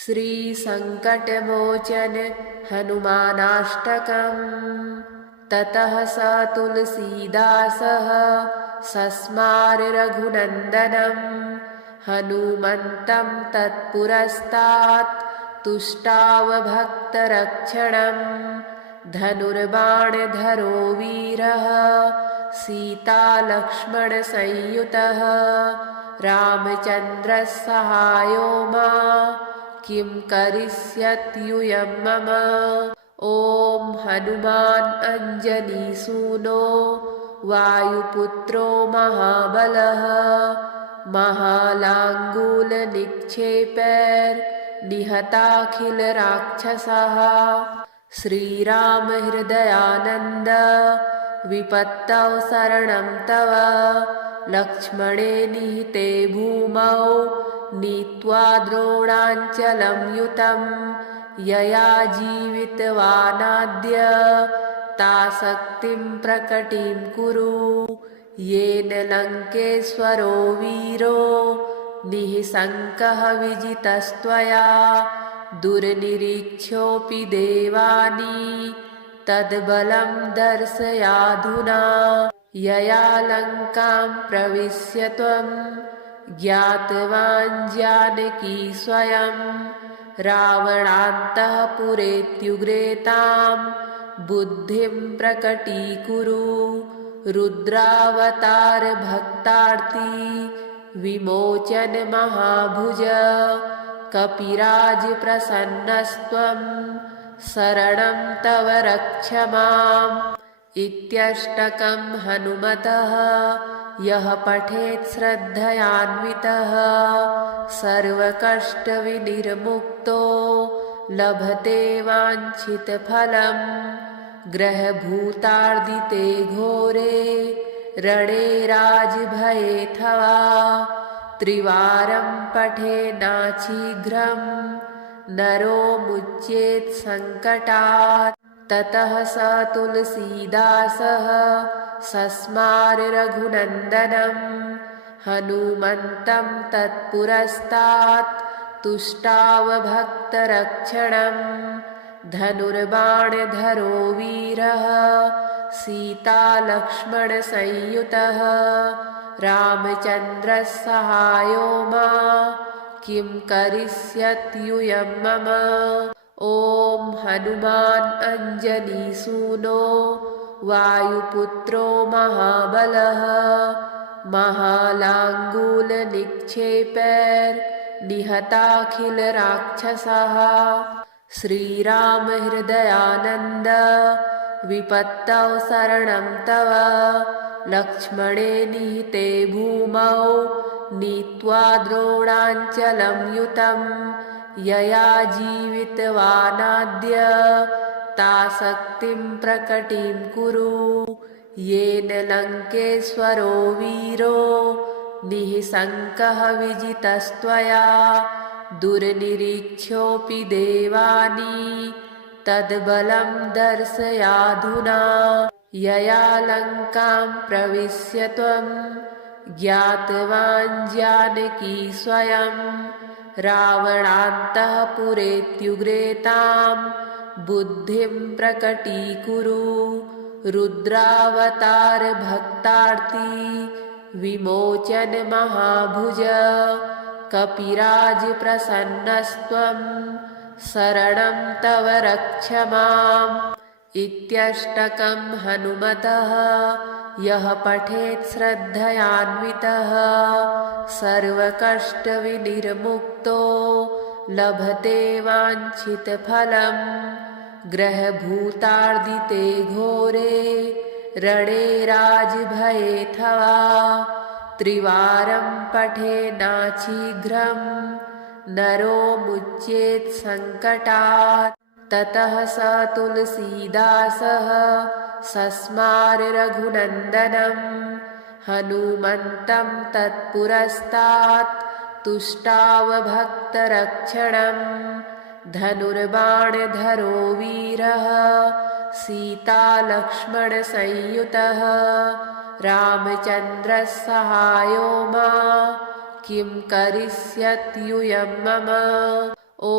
श्रीसङ्कटमोचन हनुमानाष्टकम्। ततः स तुलसीदासः सस्मार रघुनन्दनं हनुमन्तं तत्पुरस्तात् तुष्टावभक्तरक्षणं। धनुर्बाणधरो वीरः सीतालक्ष्मणसंयुतः रामचन्द्रः सहायो मा किं करिष्यत्यूयं मम। ॐ हनुमान् अञ्जनीसूनो वायुपुत्रो महाबलः महालाङ्गूलनिक्षेपैर्निहताखिलराक्षसः। श्रीरामहृदयानन्द विपत्तौ शरणं तव लक्ष्मणे निहिते भूमौ नीत्वा द्रोणाञ्चलं युतं यया जीवितवानाद्य ताशक्तिं प्रकटीं कुरु। येन लङ्केश्वरो वीरो निःशङ्कः विजितस्त्वया दुर्निरीक्ष्योऽपि देवानि तद्बलं दर्शयाधुना। यया लङ्कां प्रविश्य त्वं ज्ञातवान् जानकी स्वयं रावणान्तःपुरेत्युग्रेतां बुद्धिं प्रकटीकुरु। रुद्रावतार भक्तार्ती विमोचन महाभुज कपिराज प्रसन्नस्त्वं शरणं तव रक्ष माम्। इत्यष्टकं हनुमतः यः पठेत् श्रद्धयान्वितः सर्वकष्टविनिर्मुक्तो लभते वाञ्छितफलम्। ग्रहभूतार्दिते घोरे रणे राजभयेऽथवा त्रिवारं पठेन्नाशीघ्रं नरो मुच्येत् सङ्कटात्। ततः स तुलसीदासः सस्मार रघुनन्दनं हनुमन्तं तत्पुरस्तात् तुष्टावभक्तरक्षणं। धनुर्बाणधरो वीरः सीतालक्ष्मणसंयुतः रामचन्द्रः सहायो मा किं करिष्यत्यूयं मम। ॐ हनुमान् अञ्जनीसूनो वायुपुत्रो महाबलः महालाङ्गूलनिक्षेपैर्निहताखिलराक्षसः। श्रीरामहृदयानन्द विपत्तौ शरणं तव लक्ष्मणे निहिते भूमौ नीत्वा द्रोणाञ्चलं युतं यया जीवितवानाद्य ताशक्तिं प्रकटीं कुरु। येन लङ्केश्वरो वीरो निःशङ्कः विजितस्त्वया दुर्निरीक्ष्योऽपि देवानि तद्बलं दर्शयाधुना। यया लङ्कां प्रविश्य त्वं ज्ञातवान् जानकी स्वयं रावणान्तःपुरेत्युग्रेतां बुद्धिं प्रकटीकुरु। रुद्रावतार भक्तार्ती विमोचन महाभुज कपिराज प्रसन्नस्त्वं शरणं तव रक्ष माम्। इत्यष्टकं हनुमतः यः पठेत् श्रद्धयान्वितः सर्वकष्टविनिर्मुक्तो लभते वाञ्छितफलम्। ग्रहभूतार्दिते घोरे रणे राजभयेऽथवा त्रिवारं पठेन्नाशीघ्रं नरो मुच्येत् सङ्कटात्। ततः स तुलसीदासः सस्मार रघुनन्दनं हनुमन्तं तत्पुरस्तात् तुष्टावभक्तरक्षणं। धनुर्बाणधरो वीरः सीतालक्ष्मणसंयुतः रामचन्द्रः सहायो मा किं करिष्यत्यूयं मम। ॐ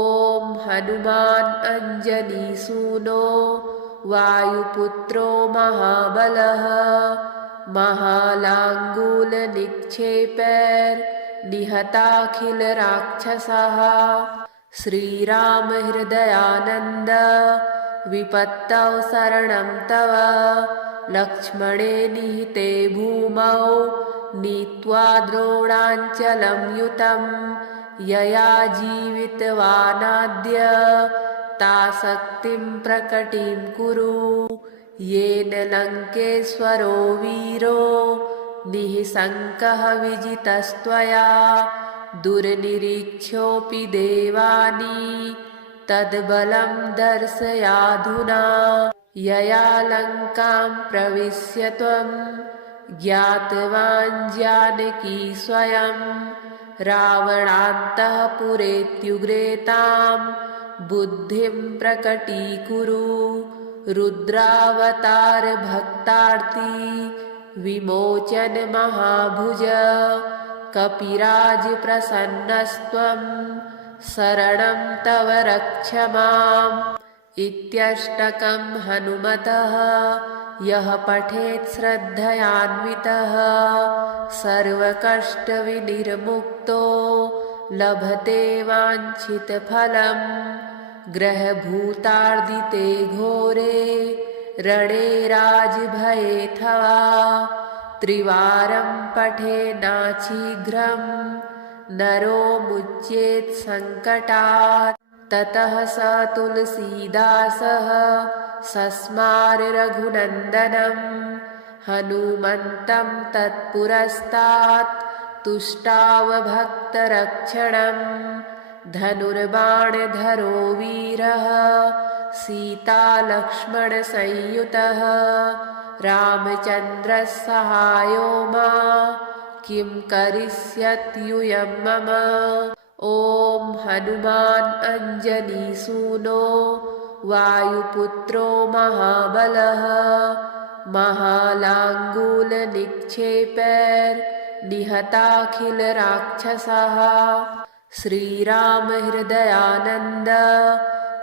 हनुमान् अञ्जनीसूनो वायुपुत्रो महाबलः महालाङ्गूलनिक्षेपैर्निहताखिलराक्षसाः श्रीरामहृदयानन्द विपत्तौ शरणं तव लक्ष्मणे निहिते भूमौ नीत्वा द्रोणाञ्चलं युतं यया जीवितवानाद्य ताशक्तिं प्रकटीं कुरु येन लङ्केश्वरो वीरो निःशङ्कः विजितस्त्वया दुर्निरीक्ष्योऽपि देवानि तद्बलं दर्शयाधुना यया लङ्कां प्रविश्य त्वं ज्ञातवान् जानकी स्वयं रावणान्तःपुरेत्युग्रेतां बुद्धिं प्रकटीकुरु रुद्रावतार भक्तार्ती विमोचन महाभुज कपिराज प्रसन्नस्त्वं शरणं तव रक्ष माम् इत्यष्टकं हनुमतः यः पठेत् श्रद्धयान्वितः सर्वकष्टविनिर्मुक्तो लभते वाञ्छितफलम् ग्रहभूतार्दिते घोरे रणे राजभयेऽथवा त्रिवारं पठेन्नाशीघ्रं नरो मुच्येत् सङ्कटात् ततः स तुलसीदासः सस्मार रघुनन्दनं हनुमन्तं तत्पुरस्तात् तुष्टाव भक्तरक्षणं धनुर्बाणधरो वीरः सीतालक्ष्मणसंयुतः रामचन्द्रः सहायो मा किं करिष्यत्यूयं मम ॐ हनुमान् अञ्जनीसूनो वायुपुत्रो महाबलः महालाङ्गूलनिक्षेपैर्निहताखिलराक्षसाः श्रीरामहृदयानन्द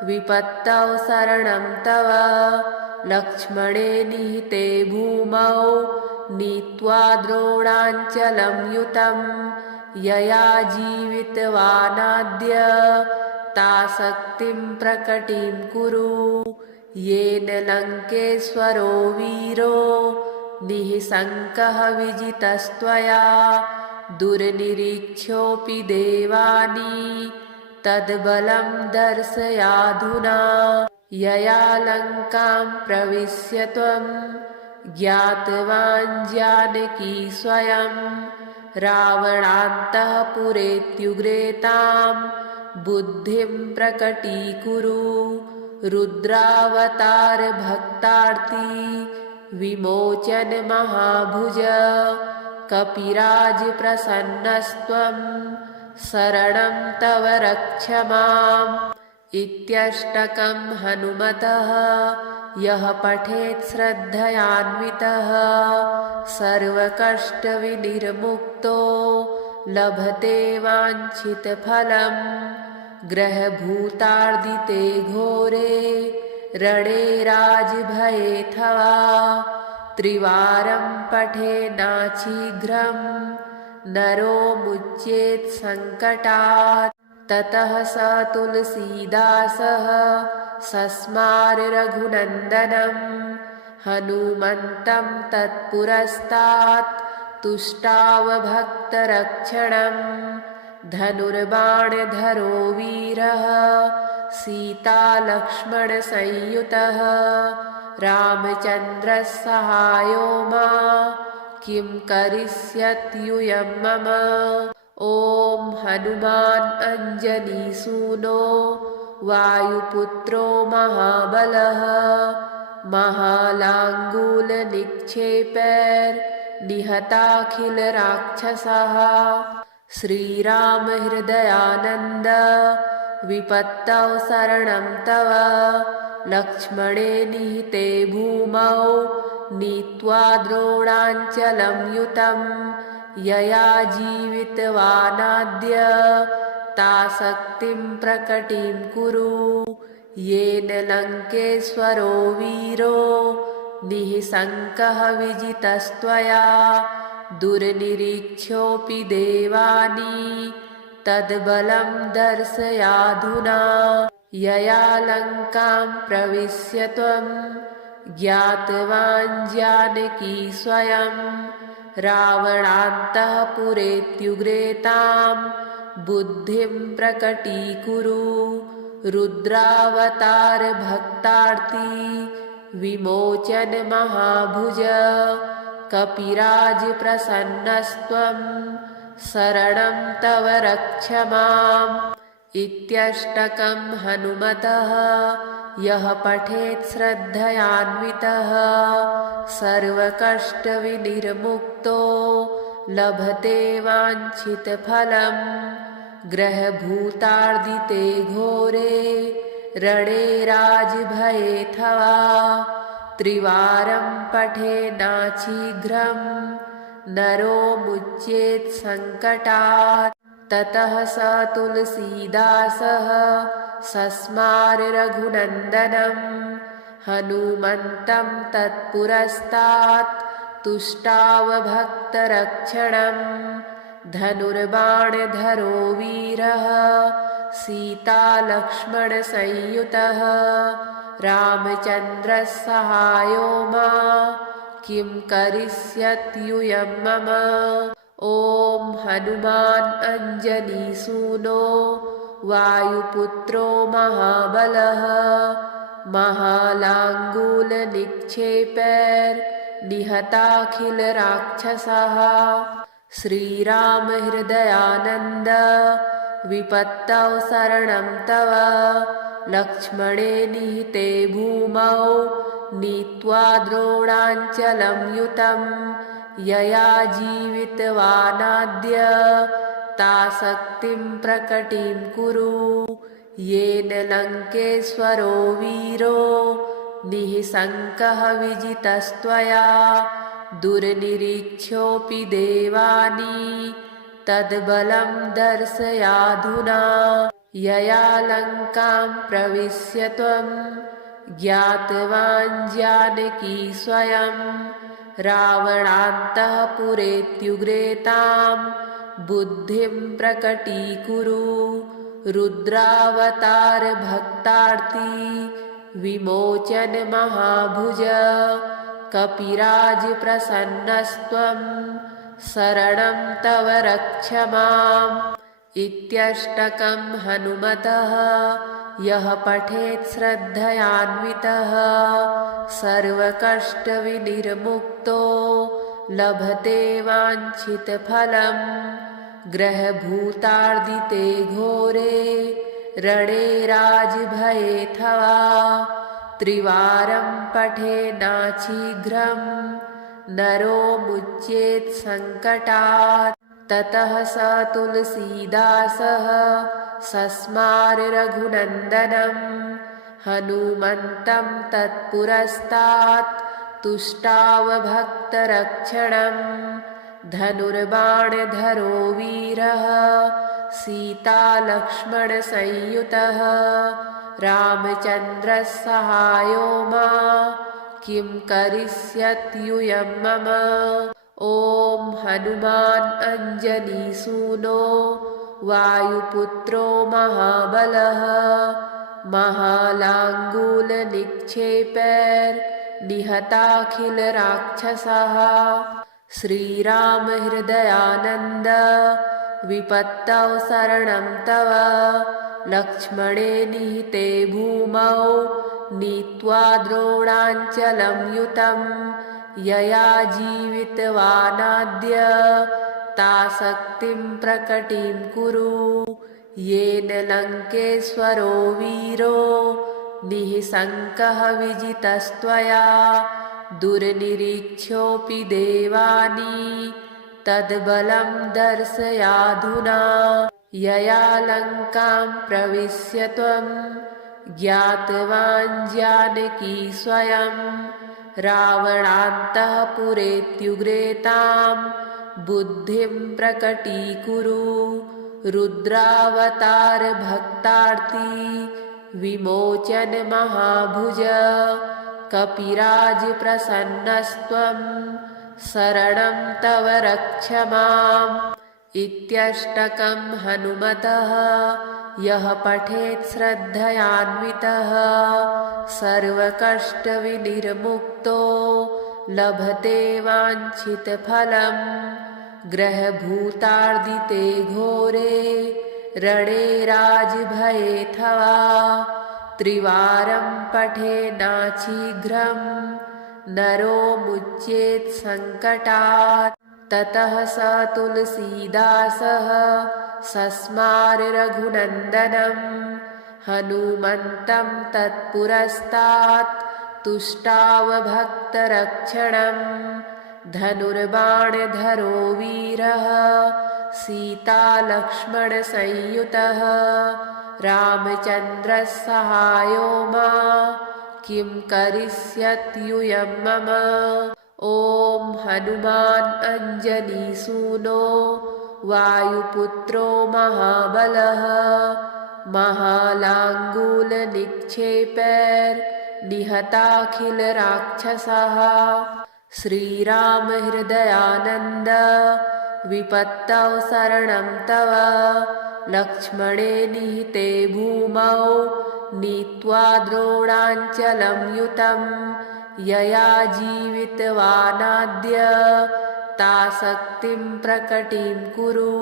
विपत्तौ शरणं तव लक्ष्मणे निहिते भूमौ नीत्वा द्रोणाञ्चलं युतं यया जीवितवानाद्य ताशक्तिं प्रकटीं कुरु येन लङ्केश्वरो वीरो निःशङ्कः विजितस्त्वया दुर्निरीक्ष्योऽपि देवानि तद्बलं दर्शयाधुना यया लङ्कां प्रविश्य त्वं ज्ञातवान् जानकी स्वयं रावणान्तःपुरेत्युग्रेतां बुद्धिं प्रकटीकुरु रुद्रावतार भक्तार्ती विमोचन महाभुज कपिराज प्रसन्नस्त्वं शरणं तव रक्ष माम् इत्यष्टकं हनुमतः यः पठेत् श्रद्धयान्वितः सर्वकष्टविनिर्मुक्तो लभते वाञ्छितफलम् ग्रहभूतार्दिते घोरे रणे राजभयेऽथवा त्रिवारं पठेन्नाशीघ्रं नरो मुच्येत् सङ्कटात् ततः स तुलसीदासः सस्मार रघुनन्दनं हनुमन्तं तत्पुरस्तात् तुष्टाव भक्तरक्षणं धनुर्बाणधरो वीरः सीतालक्ष्मणसंयुतः रामचन्द्रः सहायो मा किं करिष्यत्यूयं मम ॐ हनुमान् अञ्जनीसूनो वायुपुत्रो महाबलः महालाङ्गूलनिक्षेपैर्निहताखिलराक्षसाः श्रीरामहृदयानन्द विपत्तौ शरणं तव लक्ष्मणे निहिते भूमौ नीत्वा द्रोणाञ्चलं युतं यया जीवितवानाद्य तासक्तिं प्रकटिं कुरु येन लङ्केश्वरो वीरो निःशङ्कः विजितस्त्वया दुर्निरीक्ष्योऽपि देवानि तद्बलं दर्शयाधुना यया लङ्कां प्रविश्य त्वं ज्ञातवान् जानकी स्वयं रावणान्तःपुरेत्युग्रेतां बुद्धिं प्रकटीकुरु रुद्रावतार भक्तार्ती विमोचन महाभुज कपिराज प्रसन्नस्त्वं शरणं तव रक्ष माम् इत्यष्टकं हनुमतः यः पठेत् श्रद्धयान्वितः सर्वकष्टविनिर्मुक्तो लभते वाञ्छितफलम् ग्रहभूतार्दिते घोरे रणे राजभयेऽथवा त्रिवारं पठेन्नाशीघ्रं नरो मुच्येत् सङ्कटात् ततः स तुलसीदासः सस्मार रघुनन्दनं हनुमन्तं तत्पुरस्तात् तुष्टाव भक्तरक्षणं धनुर्बाणधरो वीरः सीतालक्ष्मणसंयुतः रामचन्द्रः सहायो मा किं करिष्यत्यूयं मम ॐ हनुमान् अञ्जनीसूनो वायुपुत्रो महाबलः महालाङ्गूलनिक्षेपैर्निहताखिलराक्षसः श्रीरामहृदयानन्द विपत्तौ शरणं तव लक्ष्मणे निहिते भूमौ नीत्वा द्रोणाञ्चलं युतं यया जीवितवानाद्य तासक्तिं प्रकटिं कुरु येन लङ्केश्वरो वीरो निःशङ्कः विजितस्त्वया दुर्निरीक्ष्योऽपि देवानि तद्बलं दर्शयाधुना यया लङ्कां प्रविश्य त्वं ज्ञातवान् जानकी स्वयं रावणान्तःपुरेत्युग्रेतां बुद्धिं प्रकटीकुरु रुद्रावतार भक्तार्ती विमोचन महाभुज कपिराज प्रसन्नस्त्वं शरणं तव रक्ष माम् इत्यष्टकं हनुमतः यः पठेत् श्रद्धयान्वितः सर्वकष्टविनिर्मुक्तो लभते वाञ्छितफलम् ग्रहभूतार्दिते घोरे रणे राजभयेऽथवा त्रिवारं पठेन्नाशीघ्रं नरो मुच्येत् सङ्कटात् ततः स तुलसीदासः सस्मार रघुनन्दनं हनुमन्तं तत्पुरस्तात् तुष्टाव भक्तरक्षणं धनुर्बाणधरो वीरः सीतालक्ष्मणसंयुतः रामचन्द्रः सहायो मा किं करिष्यत्यूयं मम ॐ हनुमान् अञ्जनीसूनो वायुपुत्रो महाबलः महालाङ्गूलनिक्षेपैर्निहताखिलराक्षसः श्रीरामहृदयानन्द विपत्तौ शरणं तव लक्ष्मणे निहिते भूमौ नीत्वा द्रोणाञ्चलं युतं यया जीवितवानाद्य तासक्तिं प्रकटिं कुरु येन लङ्केश्वरो वीरो निःशङ्कः विजितस्त्वया दुर्निरीक्ष्योऽपि देवानि तद्बलं दर्शयाधुना यया लङ्कां प्रविश्य त्वं ज्ञातवान् जानकी स्वयं रावणान्तःपुरेत्युग्रेतां बुद्धिं प्रकटीकुरु रुद्रावतार भक्तार्ती विमोचन महाभुज कपिराज प्रसन्नस्त्वं शरणं तव रक्ष माम्। इत्यष्टकं हनुमतः यः पठेत् श्रद्धयान्वितः सर्वकष्टविनिर्मुक्तो लभते वाञ्छितफलम्। ग्रहभूतार्दिते घोरे रणे राजभयेऽथवा त्रिवारं पठेन्नाशीघ्रं नरो मुच्येत् सङ्कटात्। ततः स तुलसीदासः सस्मार रघुनन्दनं हनुमन्तं तत्पुरस्तात् तुष्टाव भक्तरक्षणं। धनुर्बाणधरो वीरः सीतालक्ष्मणसंयुतः रामचन्द्रः सहायो मा किं करिष्यत्यूयं मम। ॐ हनुमान् अञ्जनीसूनो वायुपुत्रो महाबलः महालाङ्गूलनिक्षेपैर्निहताखिलराक्षसाः। श्रीराम हृदयानन्द विपत्तौ शरणं तव लक्ष्मणे निहिते भूमौ नीत्वा द्रोणाञ्चलं युतं यया जीवितवानाद्य ताशक्तिं प्रकटीं कुरु।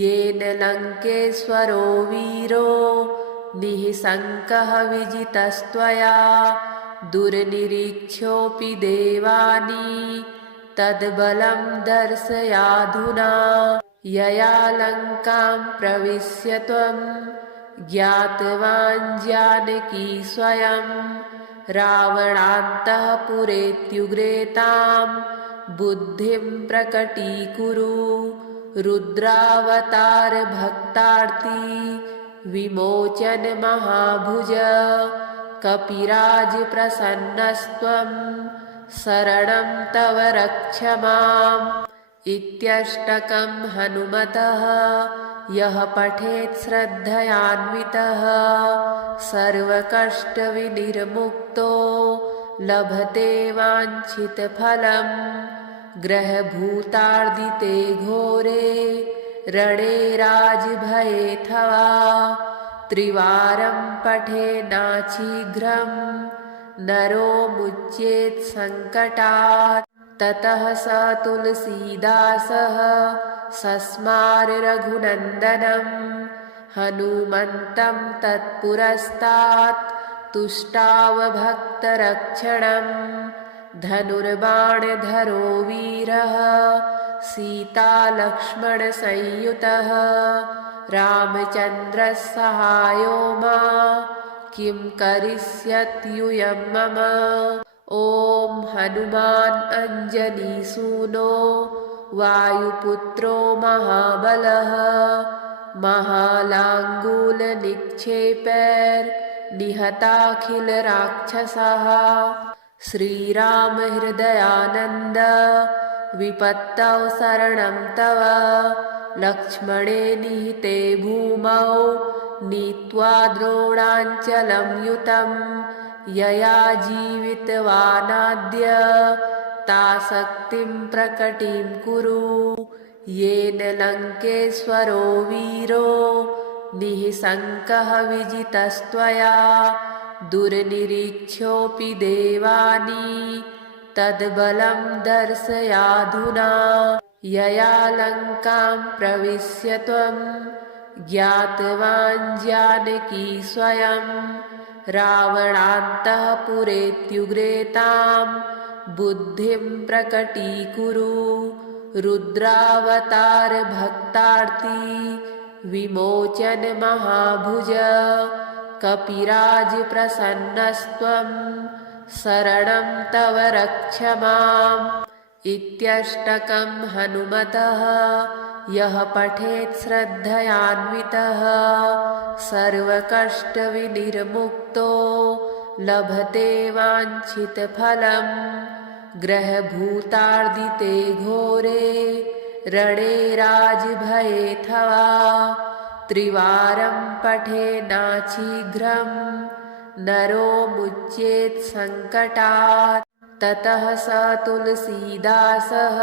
येन लङ्केश्वरो वीरो निःशङ्कः विजितस्त्वया दुर्निरीक्ष्योऽपि देवानि तद्बलं दर्शयाधुना। यया लङ्कां प्रविश्य त्वं ज्ञातवान् जानकी स्वयं रावणान्तःपुरेत्युग्रे बुद्धिं प्रकटीकुरु। रुद्रावतार भक्तार्ती विमोचन महाभुज कपिराज प्रसन्नस्त्वं शरणं तव रक्ष माम्। इत्यष्टकं हनुमतः यः पठेत् श्रद्धयान्वितः सर्वकष्टविनिर्मुक्तो लभते वाञ्छितफलम्। ग्रहभूतार्दिते घोरे रणे राजभयेऽथवा त्रिवारं पठेन्नाशीघ्रं नरो मुच्येत् सङ्कटात्। ततः स तुलसीदासः सस्मार रघुनन्दनं हनुमन्तं तत्पुरस्तात् तुष्टाव भक्तरक्षणं। धनुर्बाणधरो वीरः सीतालक्ष्मणसंयुतः रामचन्द्रः सहायो मा किं करिष्यत्यूयं मम। ॐ हनुमान् अञ्जनीसूनो वायुपुत्रो महाबलः महालाङ्गूलनिक्षेपैर्निहताखिलराक्षसाः। श्रीराम हृदयानन्द विपत्तौ शरणं तव लक्ष्मणे निहिते भूमौ नीत्वा द्रोणाञ्चलं युतं यया जीवितवानाद्य ताशक्तिं प्रकटीं कुरु। येन लङ्केश्वरो वीरो निःशङ्कः विजितस्त्वया दुर्निरीक्ष्योऽपि देवानि तद्बलं दर्शयाधुना। यया लङ्कां प्रविश्य त्वं ज्ञातवान् जानकी स्वयं रावणान्तःपुरेत्युग्रे बुद्धिं प्रकटीकुरु। रुद्रावतार भक्तार्ती विमोचन महाभुज कपिराज प्रसन्नस्त्वं शरणं तव रक्ष माम्। इत्यष्टकं हनुमतः यः पठेत् श्रद्धयान्वितः सर्वकष्टविनिर्मुक्तो लभते वाञ्छितफलम्। ग्रहभूतार्दिते घोरे रणे राजभयेऽथवा त्रिवारं पठेन्नाशीघ्रं नरो मुच्येत् सङ्कटात्। ततः स तुलसीदासः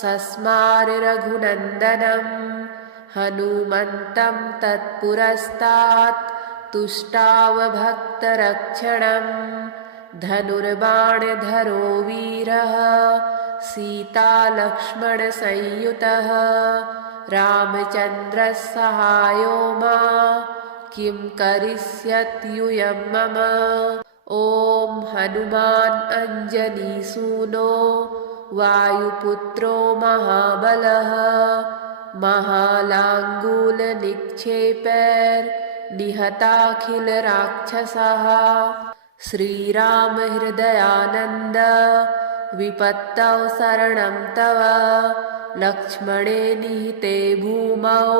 सस्मार रघुनन्दनं हनुमन्तं तत्पुरस्तात् तुष्टाव भक्तरक्षणं। धनुर्बाणधरो वीरः सीतालक्ष्मणसंयुतः रामचन्द्रः सहायो मा किं करिष्यत्यूयं मम। ॐ हनुमान् अञ्जनीसूनो वायुपुत्रो महाबलः महालाङ्गूलनिक्षेपैर्निहताखिलराक्षसाः। श्रीराम हृदयानन्द विपत्तौ शरणं तव लक्ष्मणे निहिते भूमौ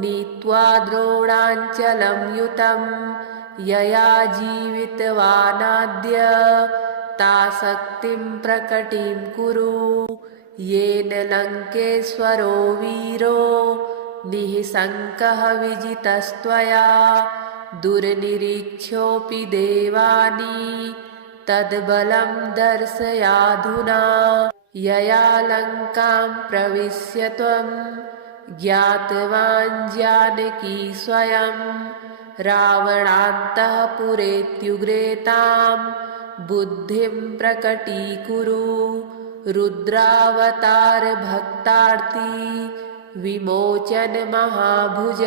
नीत्वा द्रोणाञ्चलं युतं यया जीवितवानाद्य ताशक्तिं प्रकटीं कुरु। येन लङ्केश्वरो वीरो निःशङ्कः विजितस्त्वया दुर्निरीक्ष्योऽपि देवानि तद्बलं दर्शयाधुना। यया लङ्कां प्रविश्य त्वं ज्ञातवान् जानकी स्वयं रावणान्तःपुरेत्युग्रेतां बुद्धिं प्रकटीकुरु। रुद्रावतार भक्तार्ती विमोचन महाभुज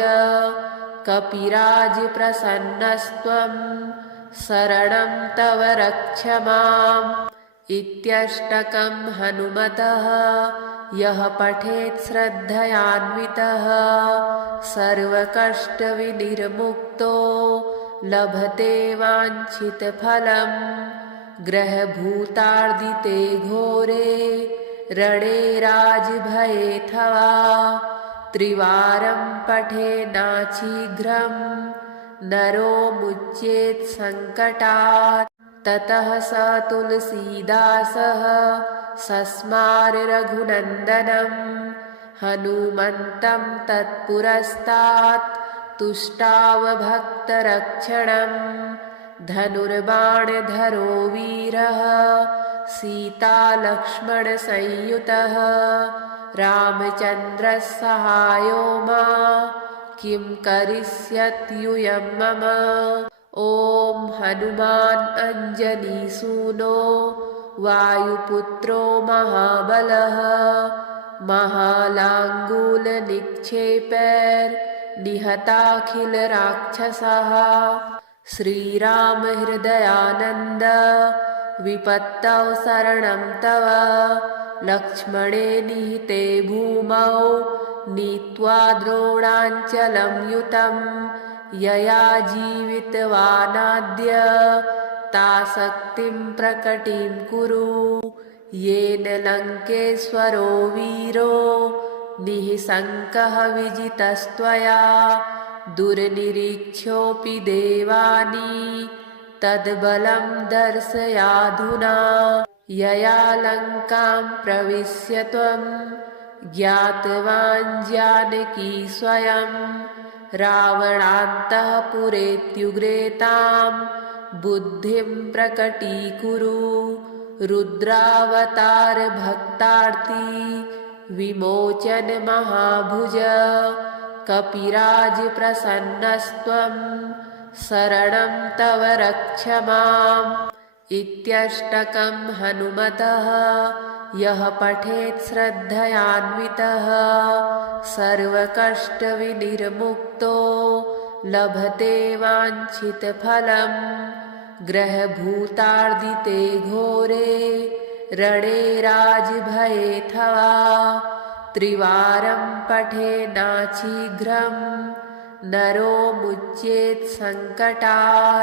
कपिराज प्रसन्नस्त्वं शरणं तव रक्ष माम्। इत्यष्टकं हनुमतः यः पठेत् श्रद्धयान्वितः सर्वकष्टविनिर्मुक्तो लभते वाञ्छितफलम्। ग्रहभूतार्दिते घोरे रणे राजभयेऽथवा त्रिवारं पठेन्नाशीघ्रं नरो मुच्येत् सङ्कटात्। ततः स तुलसीदासः सस्मार रघुनन्दनं हनुमन्तं तत्पुरस्तात् तुष्टाव भक्तरक्षणं। धनुर्बाणधरो वीरः सीतालक्ष्मणसंयुतः रामचन्द्रः सहायो मा किं करिष्यत्यूयं मम। ॐ हनुमान् अञ्जनीसूनो वायुपुत्रो महाबलः महालाङ्गूलनिक्षेपैर्निहताखिलराक्षसाः। श्रीराम हृदयानन्द विपत्तौ शरणं तव लक्ष्मणे निहिते भूमौ नीत्वा द्रोणाञ्चलं युतं यया जीवितवानाद्य ताशक्तिं प्रकटीं कुरु। येन लङ्केश्वरो वीरो निःशङ्कः विजितस्त्वया दुर्निरीक्ष्योऽपि देवानि तद्बलं दर्शयाधुना। यया लङ्कां प्रविश्य त्वं ज्ञातवान् जानकी स्वयं रावणान्तःपुरेत्युग्रेतां बुद्धिं प्रकटीकुरु। रुद्रावतार भक्तार्ती विमोचन महाभुज कपिराज प्रसन्नस्त्वं शरणं तव रक्ष माम्। इत्यष्टकं हनुमतः यः पठेत् श्रद्धयान्वितः सर्वकष्टविनिर्मुक्तो लभते वाञ्छितफलम्। ग्रहभूतार्दिते घोरे रणे राजभयेऽथवा त्रिवारं पठेन्नाशीघ्रं नरो मुच्येत् सङ्कटात्।